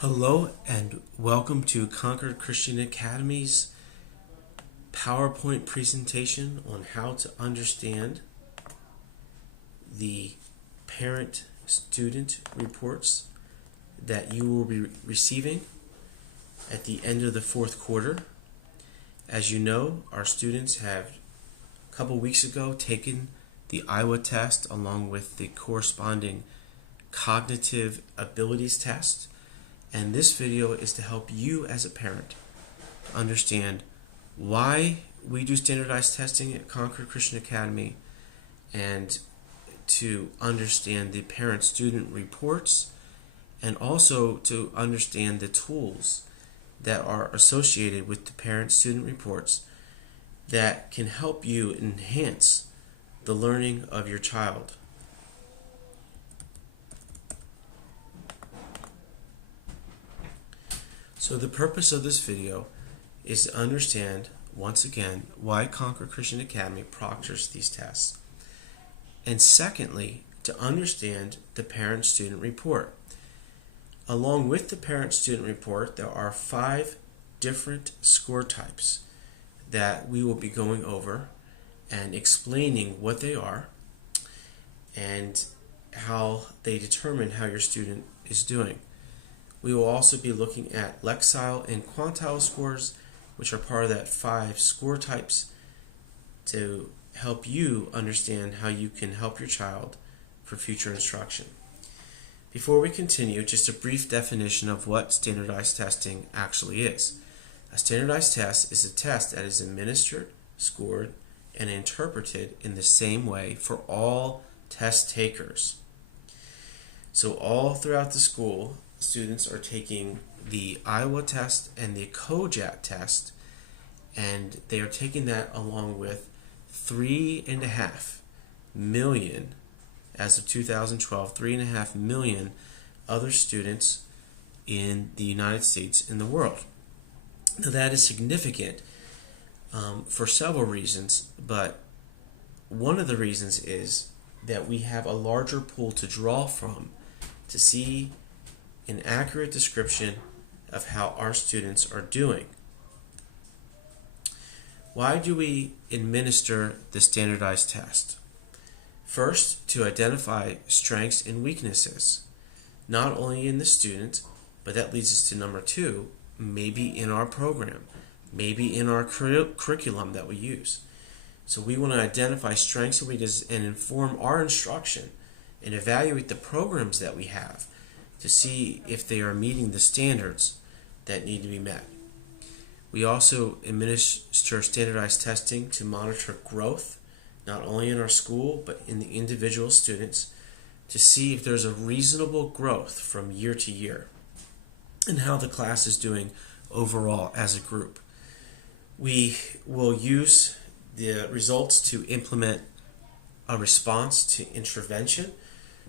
Hello and welcome to Concord Christian Academy's PowerPoint presentation on how to understand the parent-student reports that you will be receiving at the end of the fourth quarter. As you know, our students have a couple weeks ago taken the Iowa test along with the corresponding cognitive abilities test. And this video is to help you as a parent understand why we do standardized testing at Concord Christian Academy and to understand the parent-student reports and also to understand the tools that are associated with the parent-student reports that can help you enhance the learning of your child. So the purpose of this video is to understand, once again, why Concord Christian Academy proctors these tests. And secondly, to understand the parent-student report. Along with the parent-student report, there are 5 different score types that we will be going over and explaining what they are and how they determine how your student is doing. We will also be looking at Lexile and Quantile scores, which are part of that 5 score types, to help you understand how you can help your child for future instruction. Before we continue, just a brief definition of what standardized testing actually is. A standardized test is a test that is administered, scored, and interpreted in the same way for all test takers. So all throughout the school, students are taking the Iowa test and the CogAT test, and they are taking that along with 3.5 million, as of 2012, 3.5 million other students in the United States and the world. Now that is significant for several reasons, but one of the reasons is that we have a larger pool to draw from to see an accurate description of how our students are doing. Why do we administer the standardized test? First, to identify strengths and weaknesses, not only in the student, but that leads us to number 2, maybe in our program, maybe in our curriculum that we use. So we want to identify strengths and weaknesses and inform our instruction and evaluate the programs that we have to see if they are meeting the standards that need to be met. We also administer standardized testing to monitor growth, not only in our school, but in the individual students, to see if there's a reasonable growth from year to year and how the class is doing overall as a group. We will use the results to implement a response to intervention.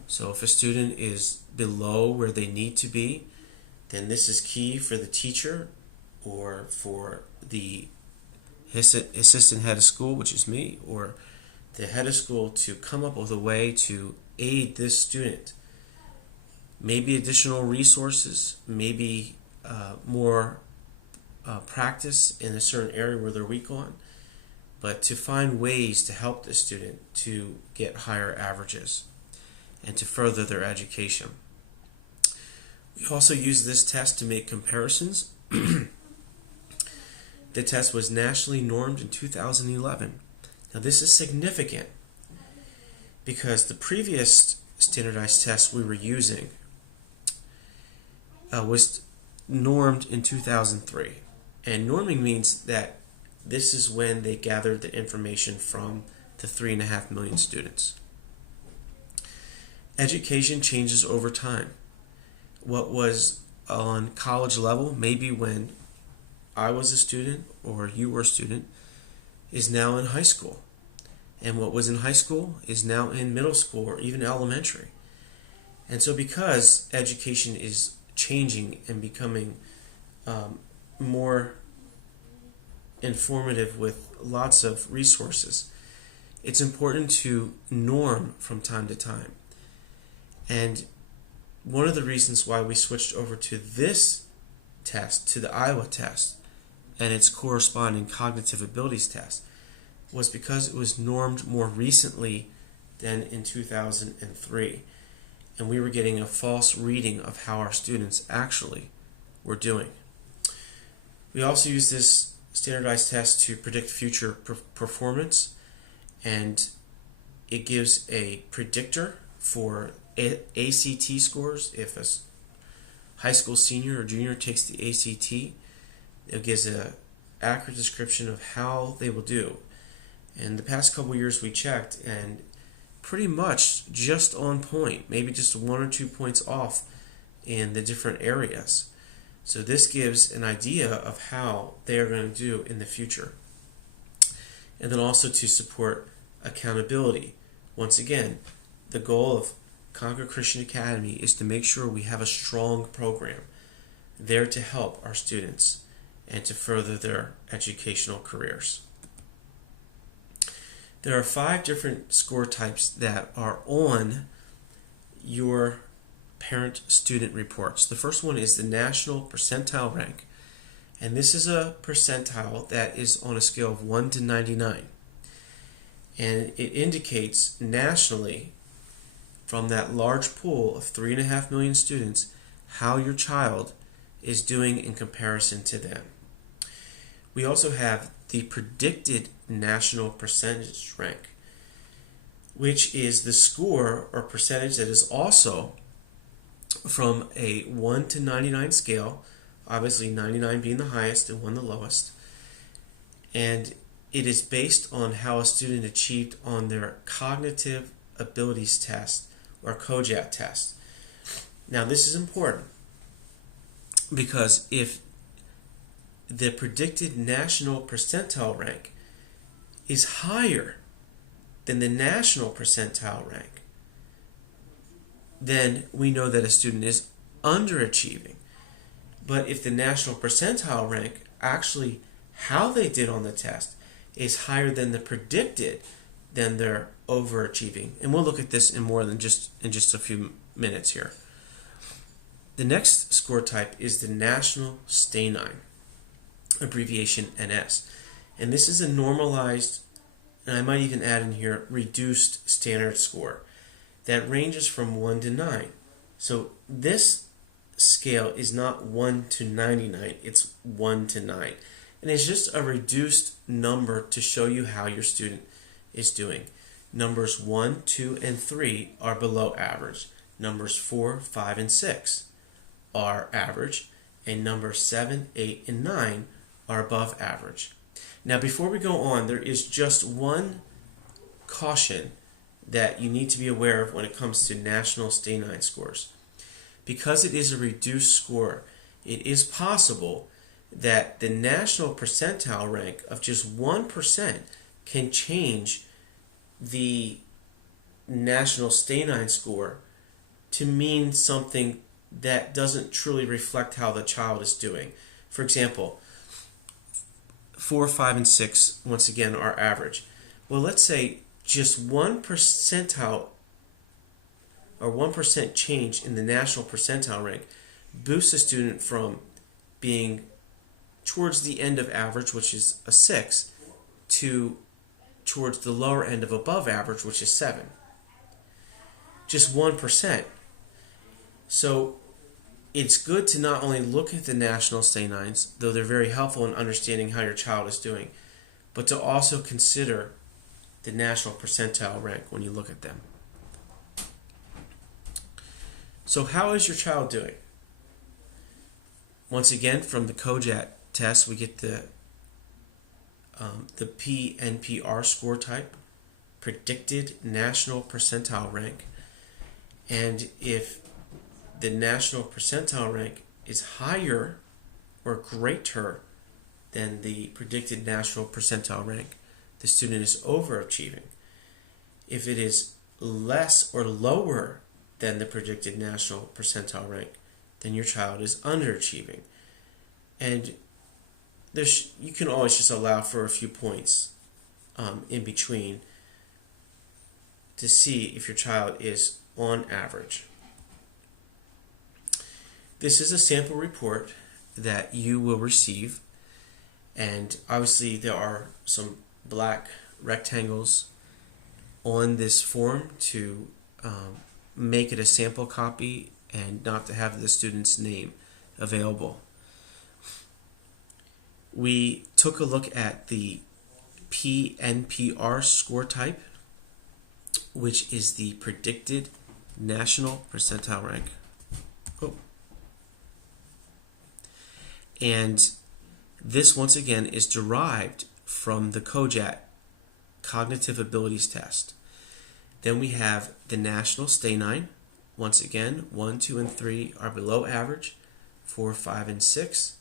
So if a student is below where they need to be, then this is key for the teacher or for the assistant head of school, which is me, or the head of school, to come up with a way to aid this student. Maybe additional resources, maybe more practice in a certain area where they're weak on, but to find ways to help the student to get higher averages and to further their education. We also use this test to make comparisons. The test was nationally normed in 2011. Now this is significant because the previous standardized test we were using was normed in 2003. And norming means that this is when they gathered the information from the 3.5 million students. Education changes over time. What was on college level, maybe when I was a student or you were a student, is now in high school. And what was in high school is now in middle school or even elementary. And so because education is changing and becoming more informative with lots of resources, it's important to norm from time to time. And one of the reasons why we switched over to this test, to the Iowa test, and its corresponding cognitive abilities test, was because it was normed more recently than in 2003. And we were getting a false reading of how our students actually were doing. We also use this standardized test to predict future performance, and it gives a predictor for ACT scores. If a high school senior or junior takes the ACT, it gives an accurate description of how they will do. And the past couple years we checked, and pretty much just on point, maybe just 1 or 2 points off in the different areas. So this gives an idea of how they are going to do in the future. And then also to support accountability. Once again, the goal of Concord Christian Academy is to make sure we have a strong program there to help our students and to further their educational careers. There are 5 different score types that are on your parent-student reports. The first one is the National Percentile Rank, and this is a percentile that is on a scale of 1 to 99, and it indicates nationally from that large pool of 3.5 million students how your child is doing in comparison to them. We also have the predicted national percentage rank, which is the score or percentage that is also from a 1 to 99 scale, obviously 99 being the highest and 1 the lowest, and it is based on how a student achieved on their cognitive abilities test or CogAT test. Now this is important because if the predicted national percentile rank is higher than the national percentile rank, then we know that a student is underachieving. But if the national percentile rank, actually how they did on the test, is higher than the predicted, then they're overachieving. And we'll look at this in more than just a few minutes here. The next score type is the National Stanine, abbreviation NS. And this is a normalized, and I might even add in here, reduced standard score that ranges from 1 to 9. So this scale is not 1 to 99, it's 1 to 9. And it's just a reduced number to show you how your student is doing. Numbers 1, 2, and 3 are below average. Numbers 4, 5, and 6 are average. And numbers 7, 8, and 9 are above average. Now before we go on, there is just one caution that you need to be aware of when it comes to national Stanine scores. Because it is a reduced score, it is possible that the national percentile rank of just 1% can change the national Stanine score to mean something that doesn't truly reflect how the child is doing. For example, 4, 5, and 6, once again, are average. Well, let's say just 1 percentile or 1% change in the national percentile rank boosts a student from being towards the end of average, which is a 6, to towards the lower end of above average, which is 7. Just 1%. So it's good to not only look at the national Stanines, though they're very helpful in understanding how your child is doing, but to also consider the national percentile rank when you look at them. So how is your child doing? Once again, from the CogAT test, we get the PNPR score type, predicted national percentile rank. And if the national percentile rank is higher or greater than the predicted national percentile rank, the student is overachieving. If it is less or lower than the predicted national percentile rank, then your child is underachieving. And you can always just allow for a few points in between to see if your child is on average. This is a sample report that you will receive, and obviously there are some black rectangles on this form to make it a sample copy and not to have the student's name available. We took a look at the PNPR score type, which is the predicted national percentile rank. And this, once again, is derived from the CogAT Cognitive Abilities Test. Then we have the National Stay-9. Once again, 1, 2, and 3 are below average. 4, 5, and 6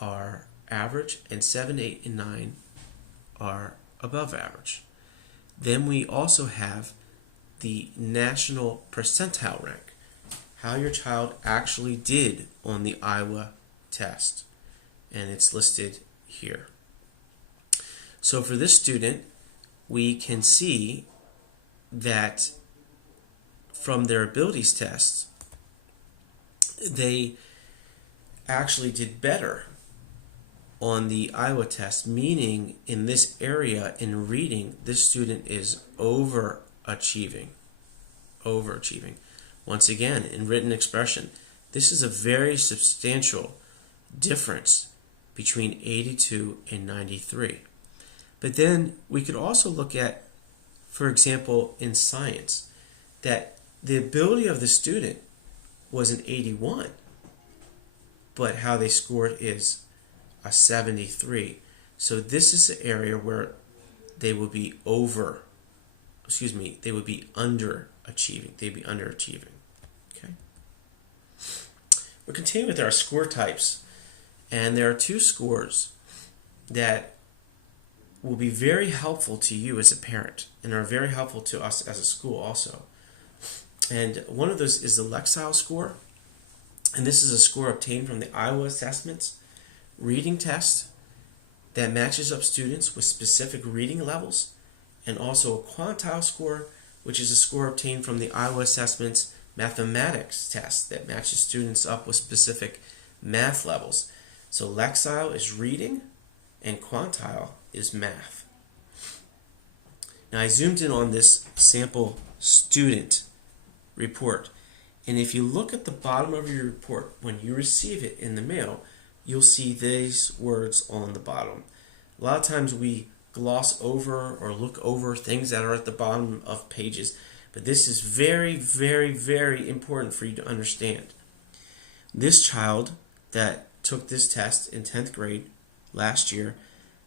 are average. And 7, 8, and 9 are above average. Then we also have the National Percentile Rank, how your child actually did on the Iowa test, and it's listed here. So for this student, we can see that from their abilities test, they actually did better on the Iowa test, meaning in this area in reading, this student is overachieving. Once again, in written expression, this is a very substantial difference between 82 and 93. But then we could also look at, for example, in science, that the ability of the student was an 81, but how they scored is a 73. So this is an area where they would be they would be underachieving. They'd be underachieving. Okay. We're continuing with our score types, and there are two scores that will be very helpful to you as a parent and are very helpful to us as a school also. And one of those is the Lexile score, and this is a score obtained from the Iowa Assessments reading test that matches up students with specific reading levels, and also a quantile score, which is a score obtained from the Iowa Assessments mathematics test that matches students up with specific math levels. So Lexile is reading and quantile is math. Now I zoomed in on this sample student report, and if you look at the bottom of your report when you receive it in the mail, you'll see these words on the bottom. A lot of times we gloss over or look over things that are at the bottom of pages, but this is very, very, very important for you to understand. This child that took this test in 10th grade last year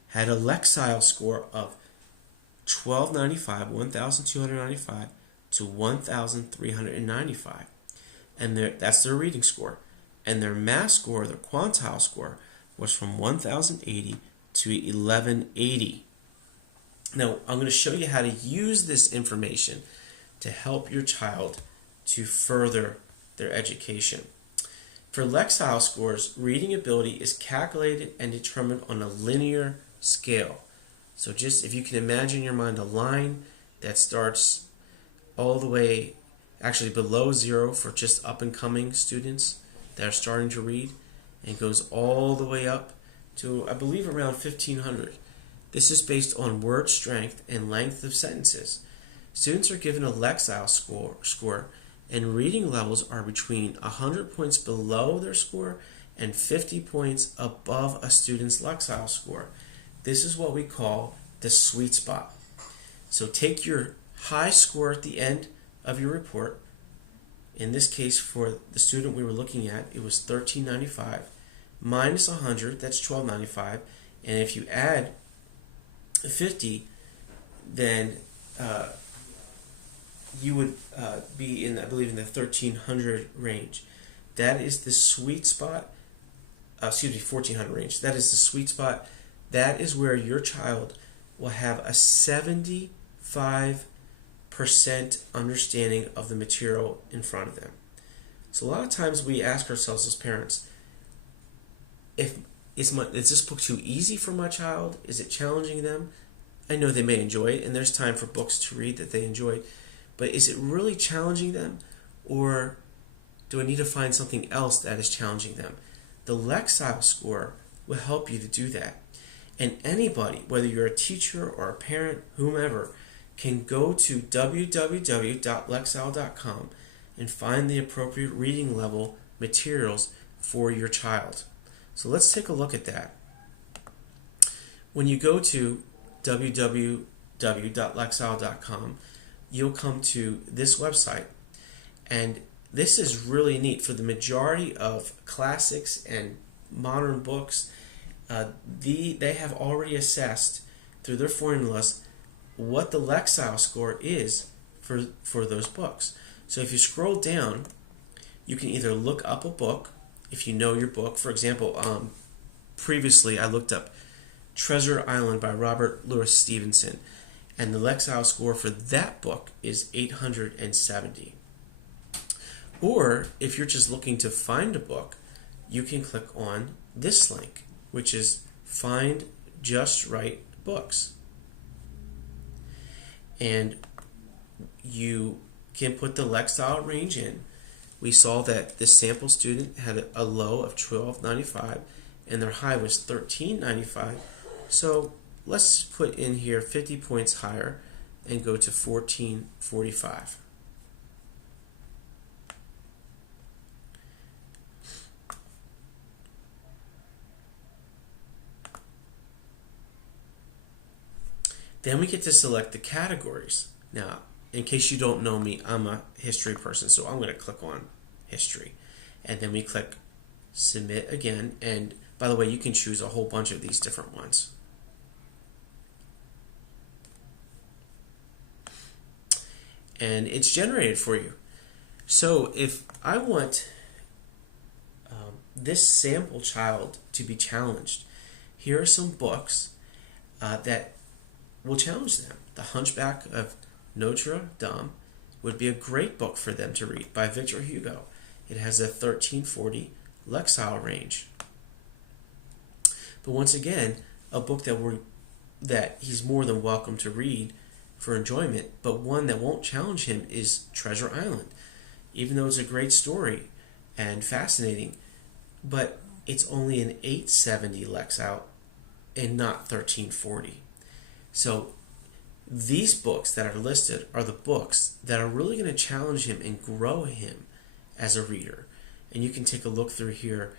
had a Lexile score of 1295 to 1,395, and that's their reading score. And their math score, their quantile score, was from 1,080 to 1,180. Now, I'm going to show you how to use this information to help your child to further their education. For Lexile scores, reading ability is calculated and determined on a linear scale. So just if you can imagine in your mind a line that starts all the way actually below 0 for just up-and-coming students that are starting to read, and goes all the way up to, I believe, around 1,500. This is based on word strength and length of sentences. Students are given a Lexile score, and reading levels are between 100 points below their score and 50 points above a student's Lexile score. This is what we call the sweet spot. So take your high score at the end of your report. In this case, for the student we were looking at, it was 1,395 minus 100, that's 1,295, and if you add 50, then you would be in, I believe, in the 1,300 range. That is the sweet spot. 1,400 range. That is the sweet spot. That is where your child will have a 75% understanding of the material in front of them. So a lot of times we ask ourselves as parents, is this book too easy for my child? Is it challenging them? I know they may enjoy it, and there's time for books to read that they enjoy, but is it really challenging them? Or Do I need to find something else that is challenging them? The Lexile score will help you to do that. And anybody, whether you're a teacher or a parent, whomever, can go to www.lexile.com and find the appropriate reading level materials for your child. So let's take a look at that. When you go to www.lexile.com, you'll come to this website, and this is really neat. For the majority of classics and modern books, they have already assessed through their formulas what the Lexile score is for those books. So if you scroll down, you can either look up a book if you know your book. For example, previously I looked up Treasure Island by Robert Louis Stevenson, and the Lexile score for that book is 870. Or if you're just looking to find a book, you can click on this link, which is Find Just Right Books. And you can put the Lexile range in. We saw that this sample student had a low of 1295 and their high was 1395. So let's put in here 50 points higher and go to 1445. Then we get to select the categories. Now, in case you don't know me, I'm a history person, so I'm going to click on history. And then we click submit again. And by the way, you can choose a whole bunch of these different ones. And it's generated for you. So if I want this sample child to be challenged, here are some books that will challenge them. The Hunchback of Notre Dame would be a great book for them to read by Victor Hugo. It has a 1340 Lexile range. But once again, a book that he's more than welcome to read for enjoyment, but one that won't challenge him is Treasure Island. Even though it's a great story and fascinating, but it's only an 870 Lexile and not 1340. So these books that are listed are the books that are really going to challenge him and grow him as a reader. And you can take a look through here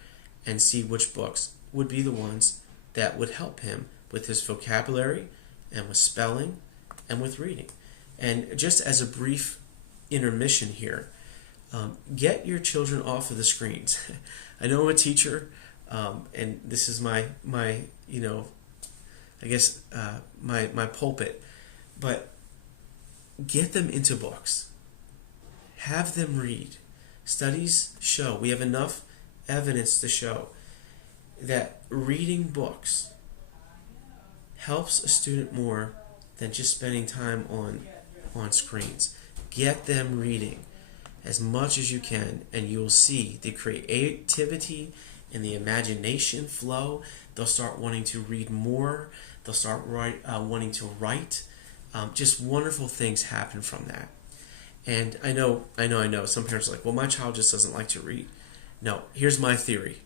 and see which books would be the ones that would help him with his vocabulary and with spelling and with reading. And just as a brief intermission here, get your children off of the screens. I know I'm a teacher, and this is my my pulpit, but get them into books. Have them read. Studies show, we have enough evidence to show that reading books helps a student more than just spending time on screens. Get them reading as much as you can, and you'll see the creativity and the imagination flow. They'll start wanting to read more. They'll start wanting to write. Just wonderful things happen from that. And I know. Some parents are like, well, my child just doesn't like to read. No, here's my theory.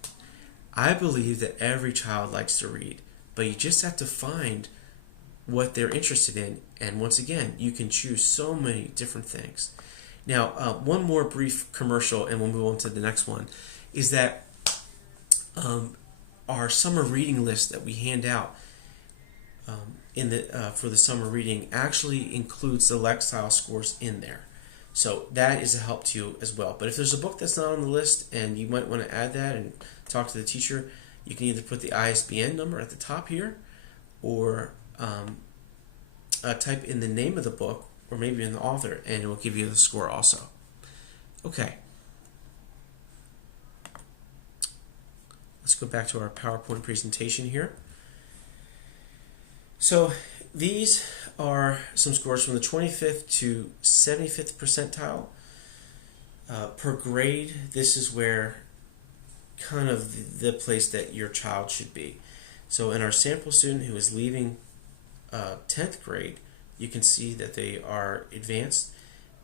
I believe that every child likes to read, but you just have to find what they're interested in. And once again, you can choose so many different things. Now, one more brief commercial, and we'll move on to the next one, is that our summer reading list that we hand out for the summer reading actually includes the Lexile scores in there. So that is a help to you as well. But if there's a book that's not on the list and you might want to add that and talk to the teacher, you can either put the ISBN number at the top here, or type in the name of the book, or maybe in the author, and it will give you the score also. Okay. Let's go back to our PowerPoint presentation here. So these are some scores from the 25th to 75th percentile. Per grade, this is where kind of the place that your child should be. So in our sample student who is leaving 10th grade, you can see that they are advanced,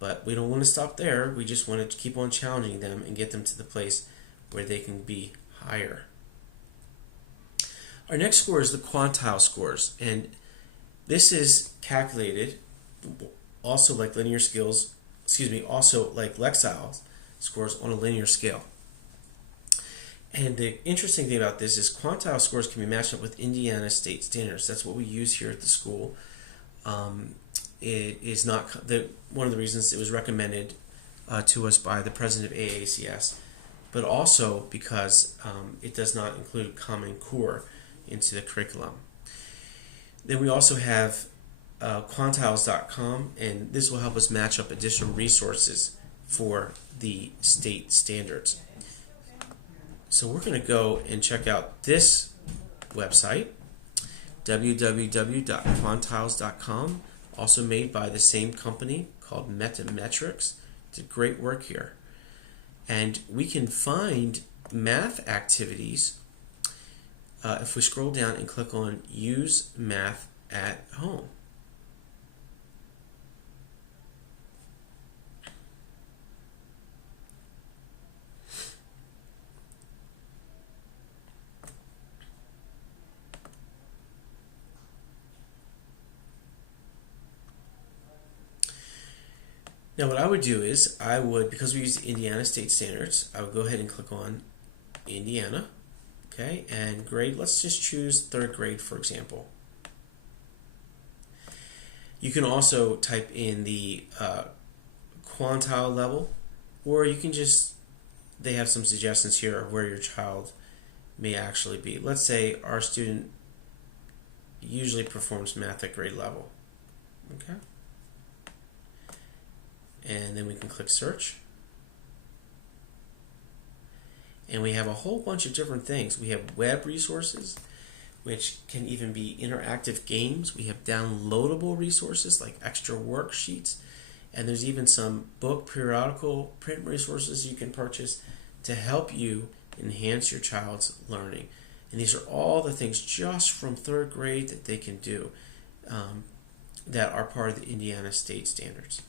But we don't want to stop there. We just want to keep on challenging them and get them to the place where they can be higher. Our next score is the quantile scores, and this is calculated also like linear skills, also like Lexile scores on a linear scale. And the interesting thing about this is quantile scores can be matched up with Indiana state standards. That's what we use here at the school. It is not one of the reasons it was recommended to us by the president of AACS, but also because it does not include Common Core into the curriculum. Then we also have quantiles.com, and this will help us match up additional resources for the state standards. So we're going to go and check out this website, www.quantiles.com, also made by the same company called Metametrics. Did great work here. And we can find math activities if we scroll down and click on Use Math at Home. Now what I would do is, because we use the Indiana state standards, I would go ahead and click on Indiana, okay, and grade, let's just choose 3rd grade for example. You can also type in the quantile level, or you can they have some suggestions here of where your child may actually be. Let's say our student usually performs math at grade level, okay? And then we can click search. And we have a whole bunch of different things. We have web resources, which can even be interactive games. We have downloadable resources like extra worksheets. And there's even some book, periodical, print resources you can purchase to help you enhance your child's learning. And these are all the things just from 3rd grade that they can do that are part of the Indiana state standards.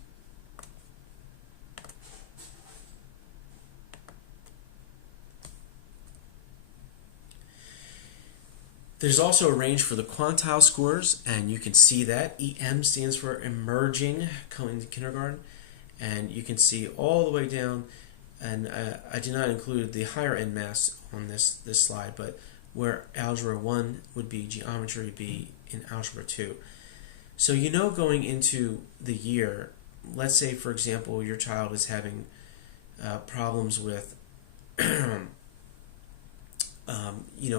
There's also a range for the quantile scores, and you can see that. EM stands for emerging, coming to kindergarten, and you can see all the way down, and I did not include the higher end maths on this slide, but where Algebra 1 would be, geometry would be in Algebra 2. So you know going into the year, let's say for example your child is having problems with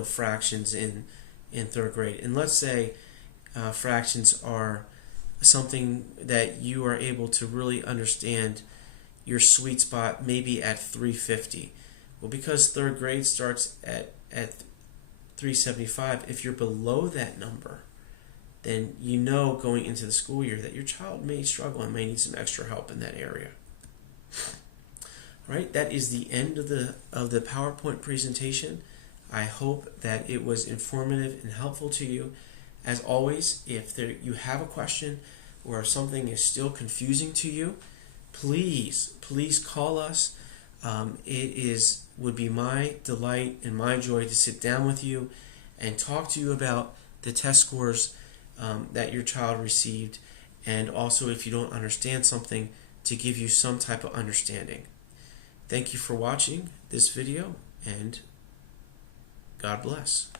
fractions in 3rd grade, and let's say fractions are something that you are able to really understand your sweet spot maybe at 350. Well, because 3rd grade starts at 375, if you're below that number, then you know going into the school year that your child may struggle and may need some extra help in that area. All right, that is the end of the PowerPoint presentation. I hope that it was informative and helpful to you. As always, if you have a question or if something is still confusing to you, please call us. It would be my delight and my joy to sit down with you and talk to you about the test scores that your child received, and also if you don't understand something, to give you some type of understanding. Thank you for watching this video, and God bless.